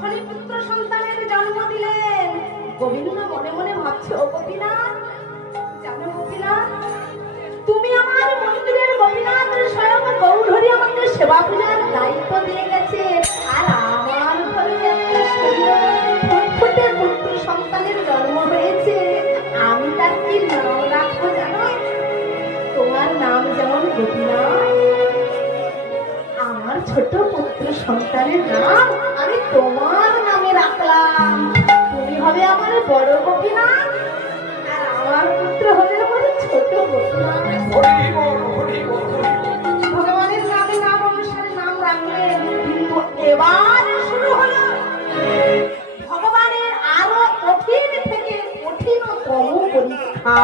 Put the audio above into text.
যখনই পুত্র সন্তানের জন্ম দিলেন, গোবিন্দ মনে মনে ভাবছে, ও গোপীনাথ, জানো গোপীনাথ, তুমি আমার মন্দিরের গোপীনাথ স্বয়ং গৌরহরি আমাকে সেবা পূজার দায়িত্ব দিয়ে গেছে, আর আমার ঘরে একটা ফুটফুটে পুত্র সন্তানের জন্ম হয়েছে। আমি তার কি নাম রাখবো জানো? তোমার নাম যেমন গোপীনাথ, আমার ছোট পুত্র সন্তানের নাম আমি তোমার নামে রাখলাম। তুমি হবে আমার বড় গোপীনাথ, আর আমার পুত্র হবে আমার ছোট গোপীনাথ। ভগবানের নামে নাম অনুসারে নাম রাখলেন, কিন্তু এবার শুরু হলো ভগবানের আরো কঠিন থেকে কঠিনতম পরীক্ষা।